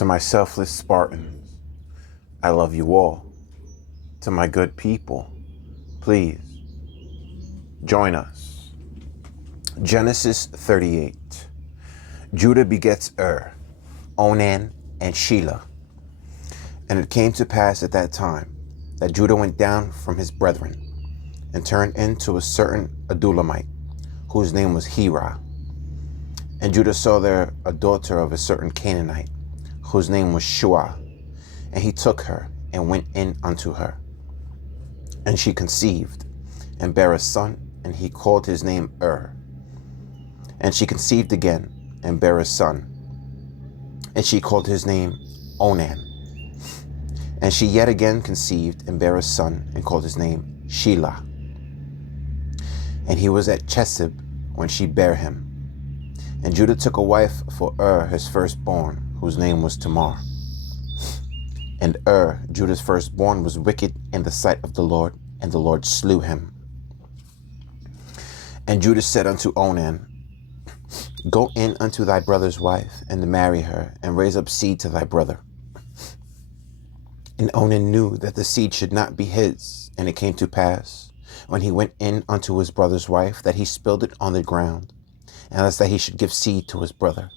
To my selfless Spartans, I love you all. To my good people, please join us. Genesis 38. Judah begets Onan, and Shelah. And it came to pass at that time that Judah went down from his brethren and turned into a certain Adullamite, whose name was Hira. And Judah saw there a daughter of a certain Canaanite, whose name was Shua. And he took her and went in unto her. And she conceived and bare a son, and he called his name And she conceived again and bare a son, and she called his name Onan. And she yet again conceived and bare a son, and called his name Shelah. And he was at Chesib when she bare him. And Judah took a wife for his firstborn, whose name was Tamar. And Judah's firstborn, was wicked in the sight of the Lord, and the Lord slew him. And Judah said unto Onan, Go in unto thy brother's wife, and marry her, and raise up seed to thy brother. And Onan knew that the seed should not be his. And it came to pass, when he went in unto his brother's wife, that he spilled it on the ground, and lest that he should give seed to his brother.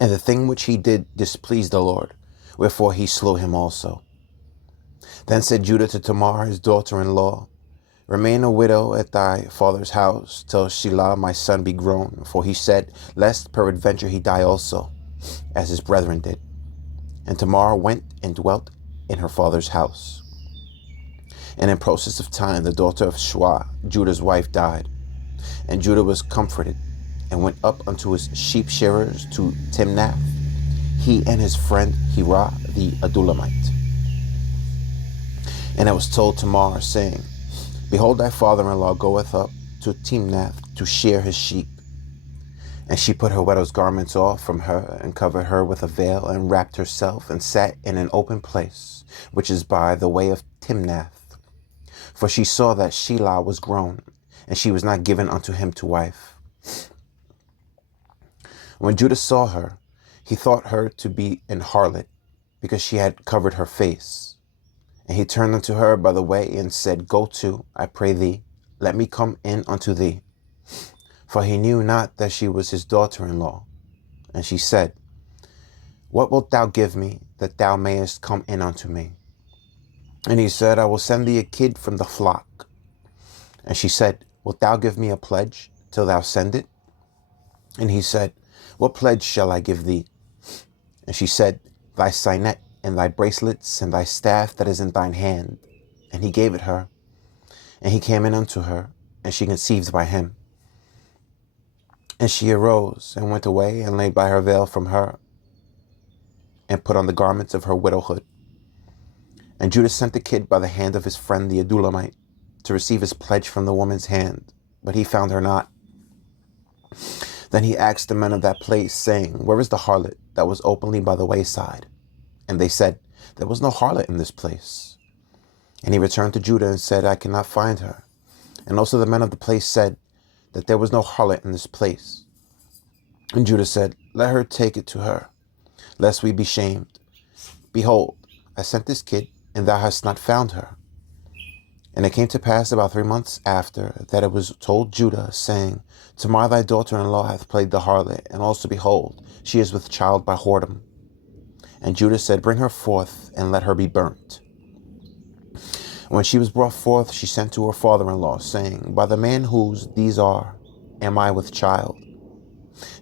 And the thing which he did displeased the Lord, wherefore he slew him also. Then said Judah to Tamar, his daughter-in-law, Remain a widow at thy father's house, till Shelah my son be grown. For he said, Lest peradventure he die also, as his brethren did. And Tamar went and dwelt in her father's house. And in process of time the daughter of Shua, Judah's wife, died. And Judah was comforted, and went up unto his sheep shearers to Timnath, he and his friend Hira the Adullamite. And it was told Tamar, saying, Behold, thy father-in-law goeth up to Timnath to shear his sheep. And she put her widow's garments off from her, and covered her with a veil, and wrapped herself, and sat in an open place, which is by the way of Timnath. For she saw that Shelah was grown, and she was not given unto him to wife. When Judah saw her, he thought her to be an harlot, because she had covered her face. And he turned unto her by the way, and said, Go to, I pray thee, let me come in unto thee. For he knew not that she was his daughter-in-law. And she said, What wilt thou give me, that thou mayest come in unto me? And he said, I will send thee a kid from the flock. And she said, Wilt thou give me a pledge till thou send it? And he said, What pledge shall I give thee? And she said, Thy signet, and thy bracelets, and thy staff that is in thine hand. And he gave it her. And he came in unto her, and she conceived by him. And she arose, and went away, and laid by her veil from her, and put on the garments of her widowhood. And Judah sent the kid by the hand of his friend the Adullamite, to receive his pledge from the woman's hand, but he found her not. Then he asked the men of that place, saying, Where is the harlot that was openly by the wayside? And they said, There was no harlot in this place. And he returned to Judah and said, I cannot find her. And also the men of the place said that there was no harlot in this place. And Judah said, Let her take it to her, lest we be shamed. Behold, I sent this kid, and thou hast not found her. And it came to pass about 3 months after that it was told Judah, saying, Tamar thy daughter-in-law hath played the harlot, and also behold, she is with child by whoredom. And Judah said, Bring her forth, and let her be burnt. When she was brought forth, she sent to her father-in-law, saying, By the man whose these are, am I with child?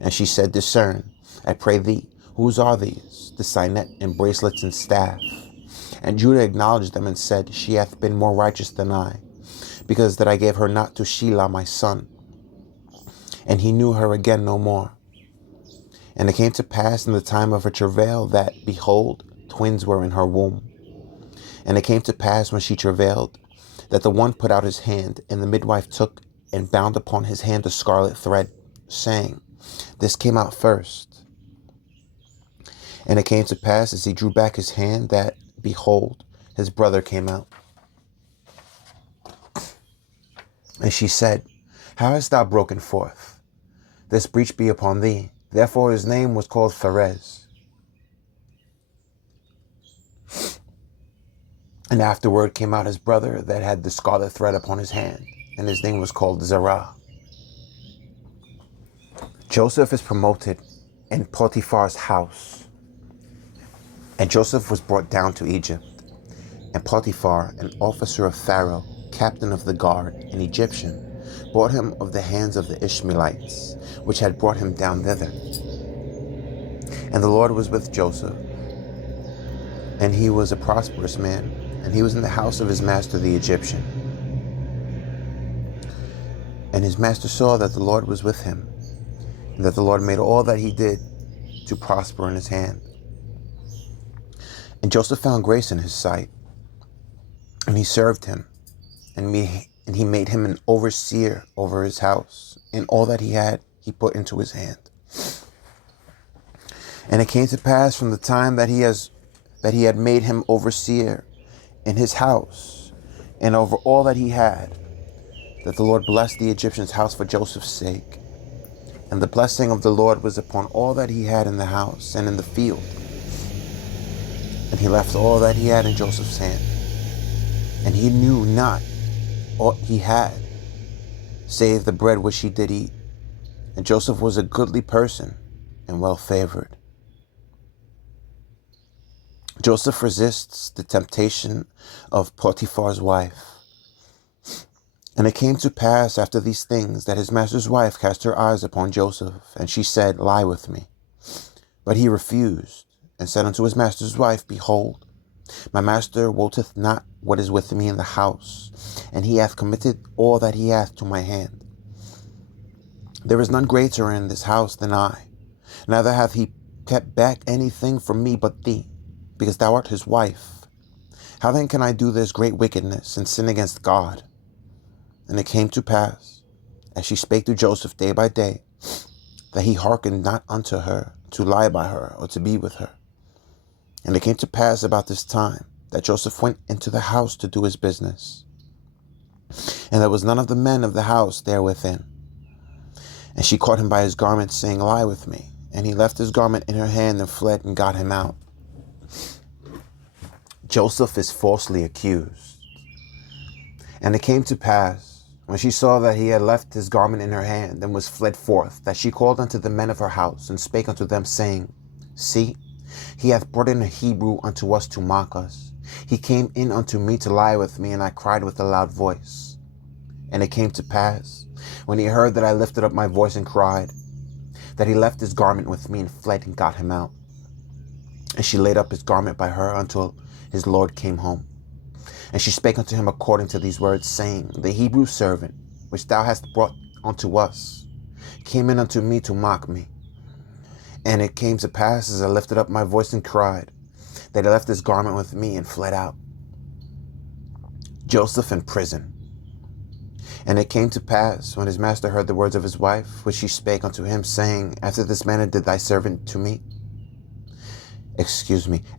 And she said, Discern, I pray thee, whose are these, the signet and bracelets and staff? And Judah acknowledged them and said, She hath been more righteous than I, because that I gave her not to Shelah my son. And he knew her again no more. And it came to pass in the time of her travail that, behold, twins were in her womb. And it came to pass when she travailed, that the one put out his hand, and the midwife took and bound upon his hand a scarlet thread, saying, This came out first. And it came to pass as he drew back his hand that, behold, his brother came out. And she said, How hast thou broken forth? This breach be upon thee, Therefore his name was called Pharez. And afterward came out his brother that had the scarlet thread upon his hand, and his name was called Zerah. Joseph is promoted in Potiphar's house. And Joseph was brought down to Egypt. And Potiphar, an officer of Pharaoh, captain of the guard, an Egyptian, bought him of the hands of the Ishmaelites, which had brought him down thither. And the Lord was with Joseph, and he was a prosperous man, and he was in the house of his master the Egyptian. And his master saw that the Lord was with him, and that the Lord made all that he did to prosper in his hand. And Joseph found grace in his sight, and he served him, and he made him an overseer over his house, and all that he had he put into his hand. And it came to pass from the time that he had made him overseer in his house, and over all that he had, that the Lord blessed the Egyptian's house for Joseph's sake. And the blessing of the Lord was upon all that he had in the house and in the field. And he left all that he had in Joseph's hand. And he knew not aught he had, save the bread which he did eat. And Joseph was a goodly person and well favored. Joseph resists the temptation of Potiphar's wife. And it came to pass after these things that his master's wife cast her eyes upon Joseph, and she said, Lie with me. But he refused, and said unto his master's wife, Behold, my master wotteth not what is with me in the house, and he hath committed all that he hath to my hand. There is none greater in this house than I, neither hath he kept back anything from me but thee, because thou art his wife. How then can I do this great wickedness and sin against God? And it came to pass, as she spake to Joseph day by day, that he hearkened not unto her to lie by her or to be with her. And it came to pass about this time that Joseph went into the house to do his business. And there was none of the men of the house there within. And she caught him by his garment, saying, Lie with me. And he left his garment in her hand and fled and got him out. Joseph is falsely accused. And it came to pass, when she saw that he had left his garment in her hand and was fled forth, that she called unto the men of her house, and spake unto them, saying, See, he hath brought in a Hebrew unto us to mock us. He came in unto me to lie with me, and I cried with a loud voice. And it came to pass, when he heard that I lifted up my voice and cried, that he left his garment with me and fled and got him out. And she laid up his garment by her until his Lord came home. And she spake unto him according to these words, saying, The Hebrew servant, which thou hast brought unto us, came in unto me to mock me. And it came to pass, as I lifted up my voice and cried, that he left his garment with me and fled out. Joseph in prison. And it came to pass, when his master heard the words of his wife, which she spake unto him, saying, After this manner did thy servant to me.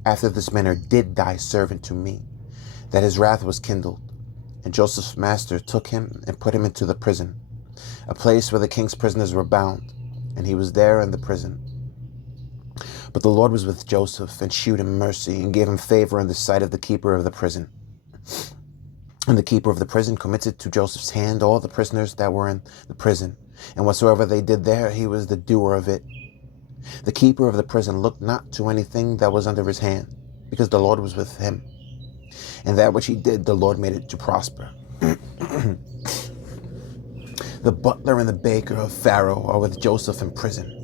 After this manner did thy servant to me, that his wrath was kindled. And Joseph's master took him and put him into the prison, a place where the king's prisoners were bound, and he was there in the prison. But the Lord was with Joseph, and shewed him mercy, and gave him favor in the sight of the keeper of the prison. And the keeper of the prison committed to Joseph's hand all the prisoners that were in the prison, and whatsoever they did there, he was the doer of it. The keeper of the prison looked not to anything that was under his hand, because the Lord was with him. And that which he did, the Lord made it to prosper. The butler and the baker of Pharaoh are with Joseph in prison.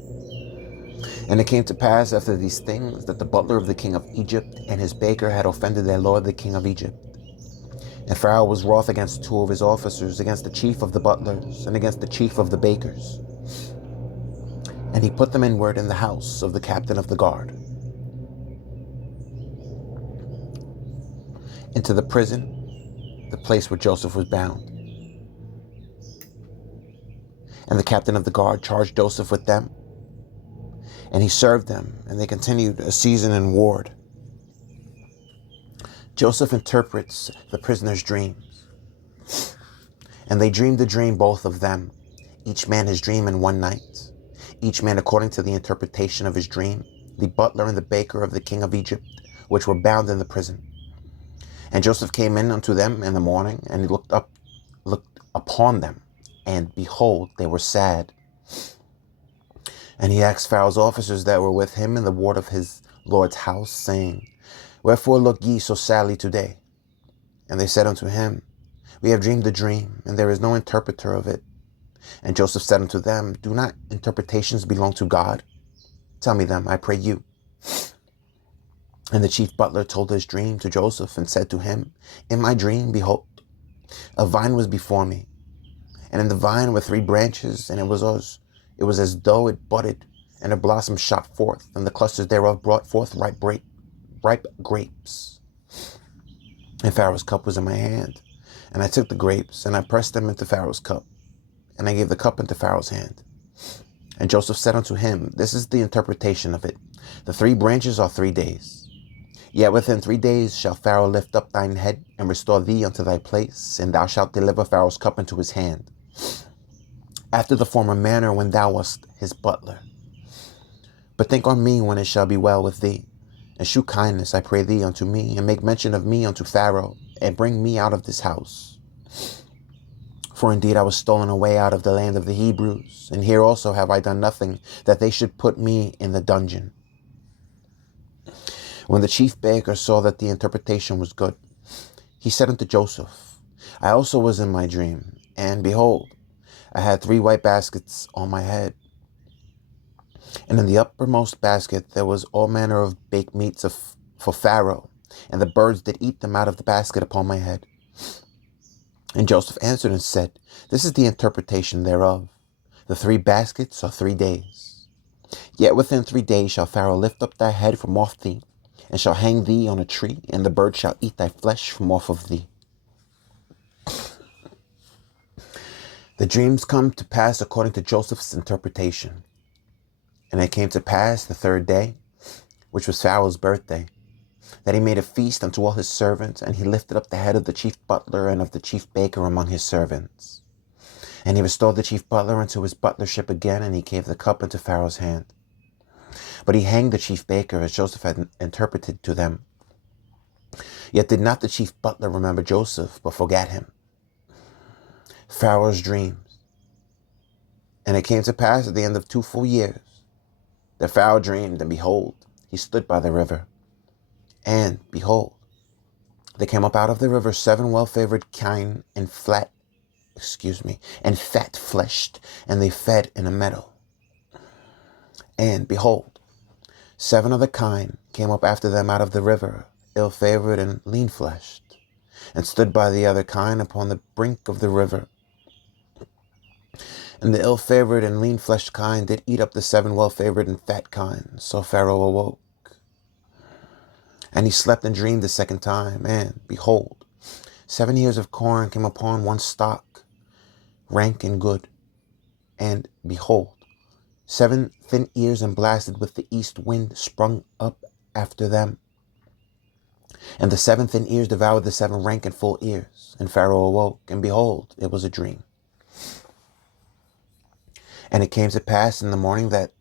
And it came to pass after these things that the butler of the king of Egypt and his baker had offended their lord the king of Egypt. And Pharaoh was wroth against two of his officers, against the chief of the butlers and against the chief of the bakers. And he put them inward in the house of the captain of the guard, into the prison, the place where Joseph was bound. And the captain of the guard charged Joseph with them, and he served them, and they continued a season in ward. Joseph interprets the prisoners' dreams. And they dreamed a dream, both of them, each man his dream in one night. each man according to the interpretation of his dream, the butler and the baker of the king of Egypt, which were bound in the prison. And Joseph came in unto them in the morning, and he looked upon them, and behold, they were sad. And he asked Pharaoh's officers that were with him in the ward of his Lord's house, saying, Wherefore look ye so sadly today? And they said unto him, We have dreamed a dream, and there is no interpreter of it. And Joseph said unto them, Do not interpretations belong to God? Tell me them, I pray you. And the chief butler told his dream to Joseph, and said to him, In my dream, behold, a vine was before me, and in the vine were 3 branches, and it was as though it budded, and her blossom shot forth, and the clusters thereof brought forth ripe grapes. And Pharaoh's cup was in my hand, and I took the grapes, and I pressed them into Pharaoh's cup, and I gave the cup into Pharaoh's hand. And Joseph said unto him, This is the interpretation of it. The 3 branches are 3 days. Yet within 3 days shall Pharaoh lift up thine head, and restore thee unto thy place, and thou shalt deliver Pharaoh's cup into his hand, after the former manner when thou wast his butler. But think on me when it shall be well with thee, and shew kindness, I pray thee, unto me, and make mention of me unto Pharaoh, and bring me out of this house. For indeed I was stolen away out of the land of the Hebrews, and here also have I done nothing, that they should put me in the dungeon. When the chief baker saw that the interpretation was good, he said unto Joseph, I also was in my dream, and behold, I had 3 white baskets on my head. And in the uppermost basket there was all manner of baked meats for Pharaoh, and the birds did eat them out of the basket upon my head. And Joseph answered and said, This is the interpretation thereof. The 3 baskets are 3 days. Yet within 3 days shall Pharaoh lift up thy head from off thee, and shall hang thee on a tree, and the bird shall eat thy flesh from off of thee. The dreams come to pass according to Joseph's interpretation. And it came to pass the 3rd day, which was Pharaoh's birthday, that he made a feast unto all his servants, and he lifted up the head of the chief butler and of the chief baker among his servants. And he restored the chief butler unto his butlership again, and he gave the cup into Pharaoh's hand. But he hanged the chief baker, as Joseph had interpreted to them. Yet did not the chief butler remember Joseph, but forgat him. Pharaoh's dreams. And it came to pass at the end of 2 full years, that Pharaoh dreamed, and behold, he stood by the river. And behold, there came up out of the river 7 well-favored kine and fat-fleshed, and they fed in a meadow. And behold, 7 of the kine came up after them out of the river, ill-favored and lean-fleshed, and stood by the other kine upon the brink of the river. And the ill-favored and lean-fleshed kine did eat up the 7 well-favored and fat kine. So Pharaoh awoke. And he slept and dreamed the 2nd time, and behold, 7 ears of corn came upon one stalk, rank and good. And behold, 7 thin ears and blasted with the east wind sprung up after them. And the 7 thin ears devoured the 7 rank and full ears. And Pharaoh awoke, and behold, it was a dream. And it came to pass in the morning that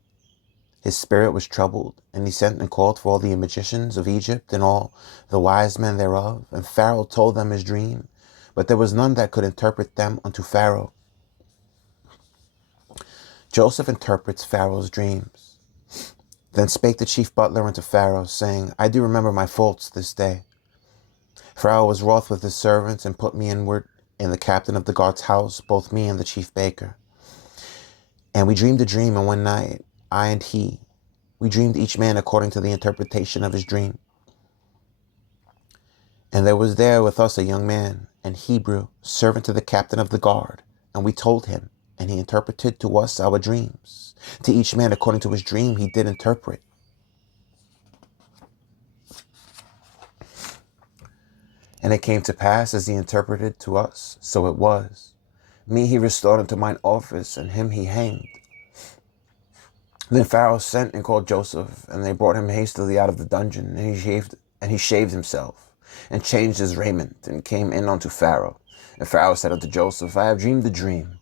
his spirit was troubled, and he sent and called for all the magicians of Egypt and all the wise men thereof. And Pharaoh told them his dream, but there was none that could interpret them unto Pharaoh. Joseph interprets Pharaoh's dreams. Then spake the chief butler unto Pharaoh, saying, I do remember my faults this day. Pharaoh was wroth with his servants, and put me inward in the captain of the guard's house, both me and the chief baker. And we dreamed a dream in one night, I and he. We dreamed each man according to the interpretation of his dream. And there was there with us a young man, an Hebrew, servant to the captain of the guard. And we told him, and he interpreted to us our dreams. To each man according to his dream he did interpret. And it came to pass as he interpreted to us, so it was. Me he restored unto mine office, and him he hanged. Then Pharaoh sent and called Joseph, and they brought him hastily out of the dungeon, and he shaved himself, and changed his raiment, and came in unto Pharaoh. And Pharaoh said unto Joseph, I have dreamed a dream,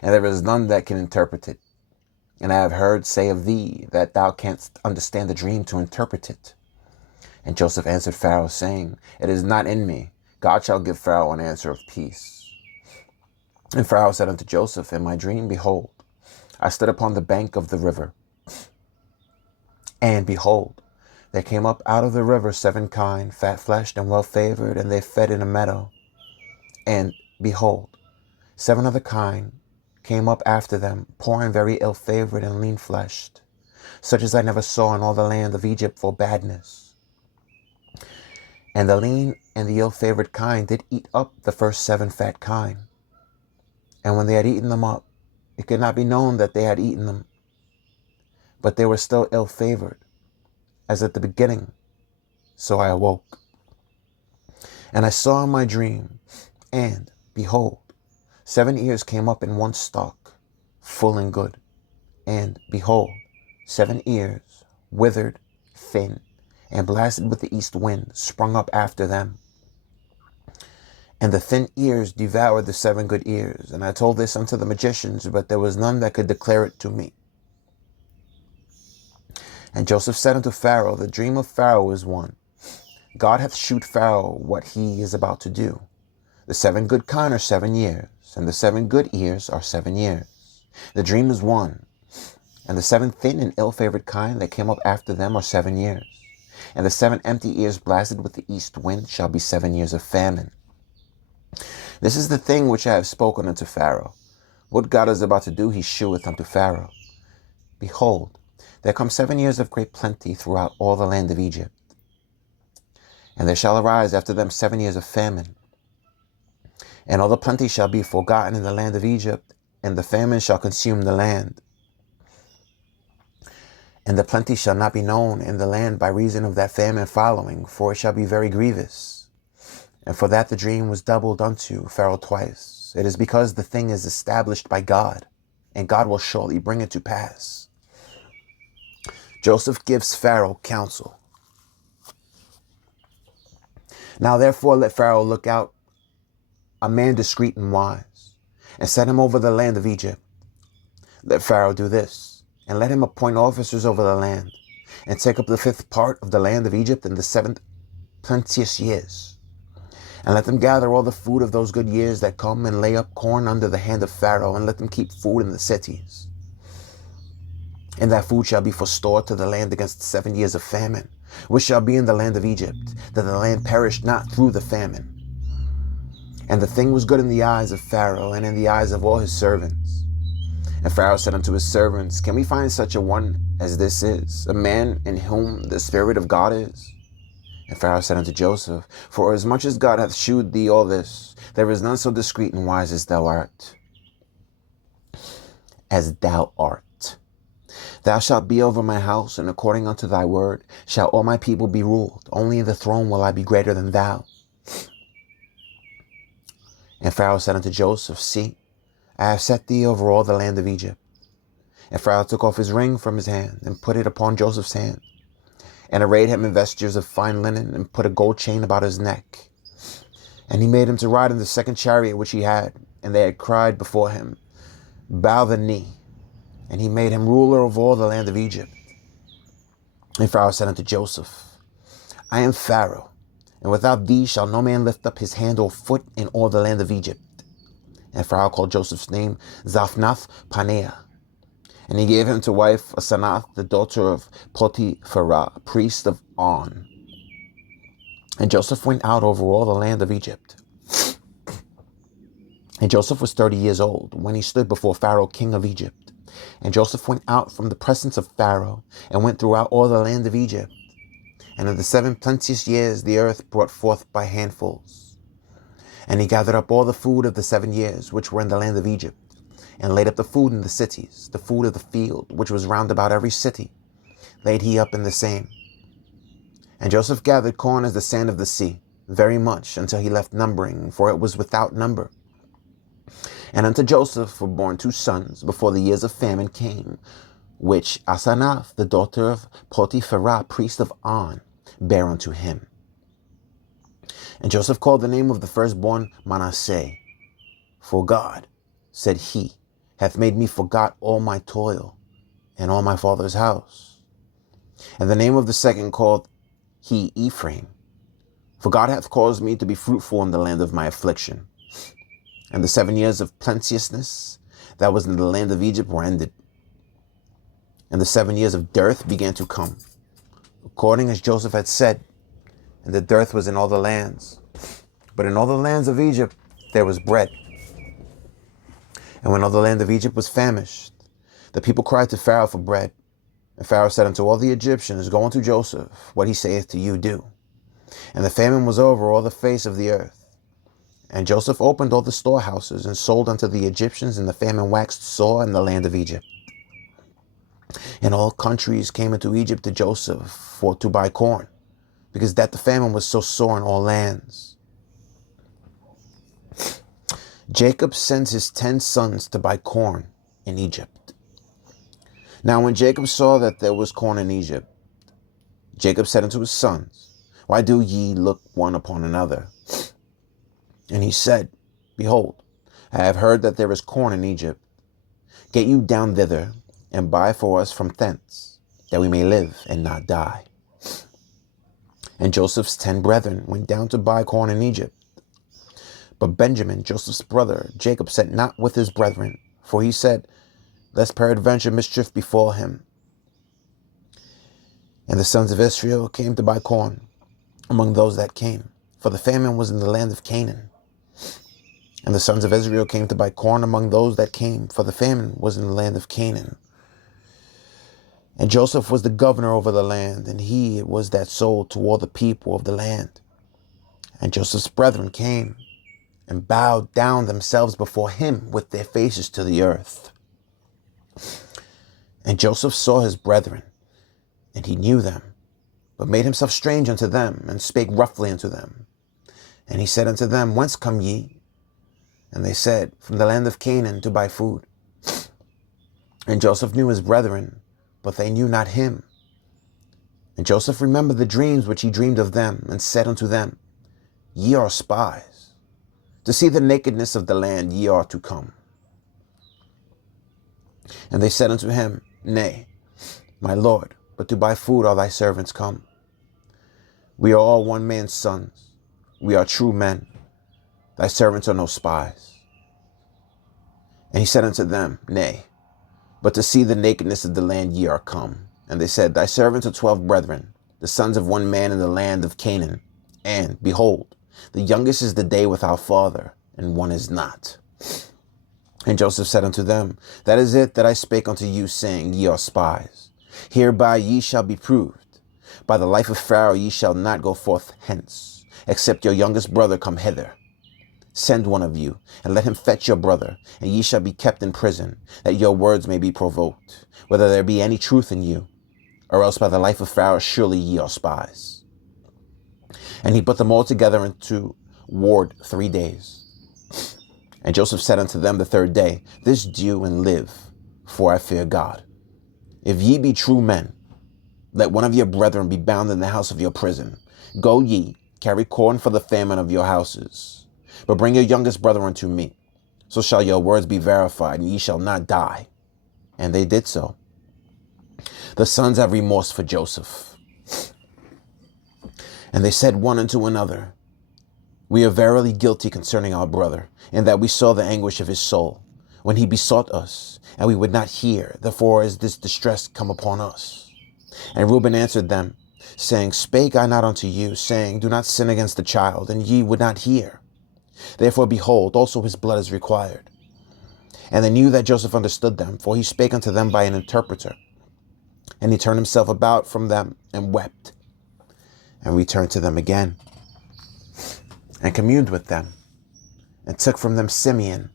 and there is none that can interpret it. And I have heard say of thee that thou canst understand the dream to interpret it. And Joseph answered Pharaoh, saying, It is not in me. God shall give Pharaoh an answer of peace. And Pharaoh said unto Joseph, In my dream, behold, I stood upon the bank of the river. And behold, there came up out of the river 7 kine, fat-fleshed and well-favored, and they fed in a meadow. And behold, 7 other kine came up after them, poor and very ill-favored and lean-fleshed, such as I never saw in all the land of Egypt for badness. And the lean and the ill-favored kine did eat up the first 7 fat kine. And when they had eaten them up, it could not be known that they had eaten them, but they were still ill-favored, as at the beginning. So I awoke. And I saw in my dream, and, behold, 7 ears came up in one stalk, full and good. And, behold, 7 ears, withered, thin, and blasted with the east wind, sprung up after them. And the thin ears devoured the 7 good ears. And I told this unto the magicians, but there was none that could declare it to me. And Joseph said unto Pharaoh, The dream of Pharaoh is one. God hath shewed Pharaoh what he is about to do. The 7 good kine are 7 years, and the 7 good ears are 7 years. The dream is one. And the 7 thin and ill-favored kine that came up after them are 7 years. And the 7 empty ears blasted with the east wind shall be 7 years of famine. This is the thing which I have spoken unto Pharaoh. What God is about to do, he sheweth unto Pharaoh. Behold, there come 7 years of great plenty throughout all the land of Egypt. And there shall arise after them 7 years of famine. And all the plenty shall be forgotten in the land of Egypt, and the famine shall consume the land. And the plenty shall not be known in the land by reason of that famine following, for it shall be very grievous. And for that the dream was doubled unto Pharaoh twice. It is because the thing is established by God, and God will surely bring it to pass. Joseph gives Pharaoh counsel. Now therefore let Pharaoh look out a man discreet and wise, and set him over the land of Egypt. Let Pharaoh do this, and let him appoint officers over the land, and take up the 5th part of the land of Egypt in the 7th plenteous years. And let them gather all the food of those good years that come, and lay up corn under the hand of Pharaoh, and let them keep food in the cities. And that food shall be for store to the land against 7 years of famine, which shall be in the land of Egypt, that the land perish not through the famine. And the thing was good in the eyes of Pharaoh, and in the eyes of all his servants. And Pharaoh said unto his servants, Can we find such a one as this is, a man in whom the Spirit of God is? And Pharaoh said unto Joseph, For as much as God hath shewed thee all this, there is none so discreet and wise as thou art. Thou shalt be over my house, and according unto thy word shall all my people be ruled. Only in the throne will I be greater than thou. And Pharaoh said unto Joseph, See, I have set thee over all the land of Egypt. And Pharaoh took off his ring from his hand, and put it upon Joseph's hand, and arrayed him in vestures of fine linen, and put a gold chain about his neck. And he made him to ride in the 2nd chariot which he had, and they had cried before him, Bow the knee. And he made him ruler of all the land of Egypt. And Pharaoh said unto Joseph, I am Pharaoh, and without thee shall no man lift up his hand or foot in all the land of Egypt. And Pharaoh called Joseph's name Zaphnath-Paneah. And he gave him to wife Asenath, the daughter of Potiphera, priest of On. And Joseph went out over all the land of Egypt. And Joseph was 30 years old when he stood before Pharaoh, king of Egypt. And Joseph went out from the presence of Pharaoh, and went throughout all the land of Egypt. And in the 7 plenteous years the earth brought forth by handfuls. And he gathered up all the food of the 7 years which were in the land of Egypt, and laid up the food in the cities, the food of the field, which was round about every city, laid he up in the same. And Joseph gathered corn as the sand of the sea, very much, until he left numbering, for it was without number. And unto Joseph were born 2 sons before the years of famine came, which Asenath, the daughter of Potiphera, priest of On, bare unto him. And Joseph called the name of the firstborn Manasseh. For God, said he, hath made me forgot all my toil, and all my father's house. And the name of the second called he Ephraim. For God hath caused me to be fruitful in the land of my affliction. And the 7 years of plenteousness that was in the land of Egypt were ended. And the 7 years of dearth began to come, according as Joseph had said. And the dearth was in all the lands. But in all the lands of Egypt there was bread. And when all the land of Egypt was famished, the people cried to Pharaoh for bread. And Pharaoh said unto all the Egyptians, Go unto Joseph, what he saith to you do. And the famine was over all the face of the earth. And Joseph opened all the storehouses and sold unto the Egyptians, and the famine waxed sore in the land of Egypt. And all countries came into Egypt to Joseph for to buy corn, because that the famine was so sore in all lands. Jacob sends his 10 sons to buy corn in Egypt. Now when Jacob saw that there was corn in Egypt, Jacob said unto his sons, Why do ye look one upon another? And he said, Behold, I have heard that there is corn in Egypt. Get you down thither, and buy for us from thence, that we may live and not die. And Joseph's 10 brethren went down to buy corn in Egypt. But Benjamin, Joseph's brother, Jacob, sent not with his brethren, for he said, Lest peradventure mischief befall him. And the sons of Israel came to buy corn among those that came, for the famine was in the land of Canaan. And the sons of Israel came to buy corn among those that came, for the famine was in the land of Canaan. And Joseph was the governor over the land, and he it was that sold to all the people of the land. And Joseph's brethren came and bowed down themselves before him with their faces to the earth. And Joseph saw his brethren, and he knew them, but made himself strange unto them, and spake roughly unto them. And he said unto them, Whence come ye? And they said, From the land of Canaan to buy food. And Joseph knew his brethren, but they knew not him. And Joseph remembered the dreams which he dreamed of them, and said unto them, Ye are spies. To see the nakedness of the land ye are to come. And they said unto him, Nay, my lord, but to buy food are thy servants come. We are all one man's sons. We are true men. Thy servants are no spies. And he said unto them, Nay, but to see the nakedness of the land ye are come. And they said, Thy servants are 12 brethren, the sons of one man in the land of Canaan. And, behold, the youngest is the day with our father, and one is not. And Joseph said unto them, That is it that I spake unto you, saying, Ye are spies. Hereby ye shall be proved. By the life of Pharaoh ye shall not go forth hence, except your youngest brother come hither. Send one of you, and let him fetch your brother, and ye shall be kept in prison, that your words may be provoked, whether there be any truth in you, or else by the life of Pharaoh surely ye are spies. And he put them all together into ward 3 days. And Joseph said unto them the 3rd day, This do and live, for I fear God. If ye be true men, let one of your brethren be bound in the house of your prison. Go ye, carry corn for the famine of your houses. But bring your youngest brother unto me. So shall your words be verified, and ye shall not die. And they did so. The sons have remorse for Joseph. And they said one unto another, We are verily guilty concerning our brother, in that we saw the anguish of his soul, when he besought us, and we would not hear. Therefore is this distress come upon us. And Reuben answered them, saying, Spake I not unto you, saying, Do not sin against the child, and ye would not hear. Therefore, behold, also his blood is required. And they knew that Joseph understood them, for he spake unto them by an interpreter. And he turned himself about from them, and wept, and returned to them again, and communed with them, and took from them Simeon,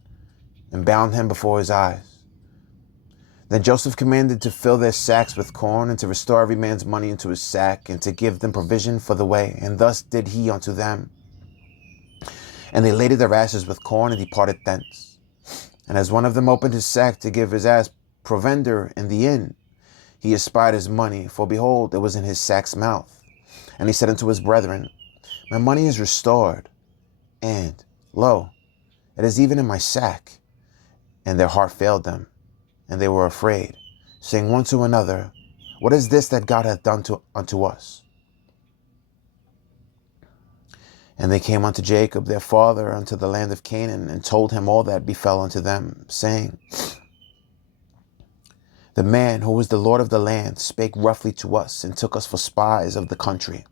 and bound him before his eyes. Then Joseph commanded to fill their sacks with corn, and to restore every man's money into his sack, and to give them provision for the way. And thus did he unto them. And they laded their asses with corn, and departed thence. And as one of them opened his sack to give his ass provender in the inn, he espied his money, for behold, it was in his sack's mouth. And he said unto his brethren, My money is restored, and, lo, it is even in my sack. And their heart failed them, and they were afraid, saying one to another, what is this that God hath done unto us? And they came unto Jacob their father unto the land of Canaan, and told him all that befell unto them, saying, the man who was the Lord of the land spake roughly to us, and took us for spies of the country.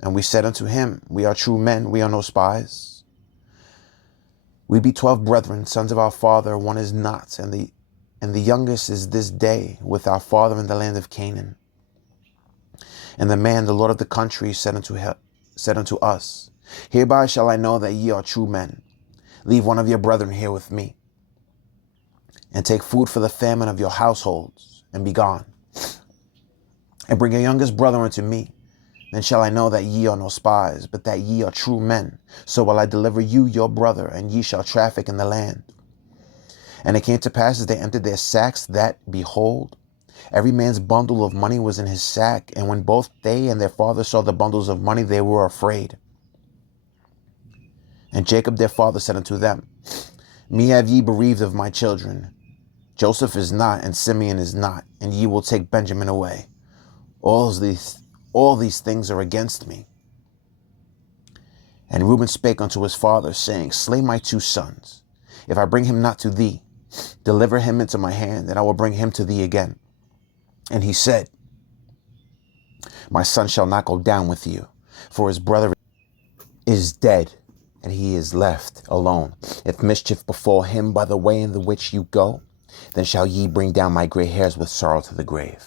And we said unto him, we are true men, we are no spies. We be 12 brethren, sons of our father, one is not, and the youngest is this day with our father in the land of Canaan. And the man, the Lord of the country, said unto us, hereby shall I know that ye are true men. Leave one of your brethren here with me, and take food for the famine of your households, and be gone. And bring your youngest brother unto me. Then shall I know that ye are no spies, but that ye are true men. So will I deliver you your brother, and ye shall traffic in the land. And it came to pass as they entered their sacks that, behold, every man's bundle of money was in his sack. And when both they and their father saw the bundles of money, they were afraid. And Jacob their father said unto them, me have ye bereaved of my children. Joseph is not, and Simeon is not, and ye will take Benjamin away. All these things are against me. And Reuben spake unto his father, saying, slay my 2 sons. If I bring him not to thee, deliver him into my hand, and I will bring him to thee again. And he said, my son shall not go down with you, for his brother is dead, and he is left alone. If mischief befall him by the way in the which you go, then shall ye bring down my gray hairs with sorrow to the grave.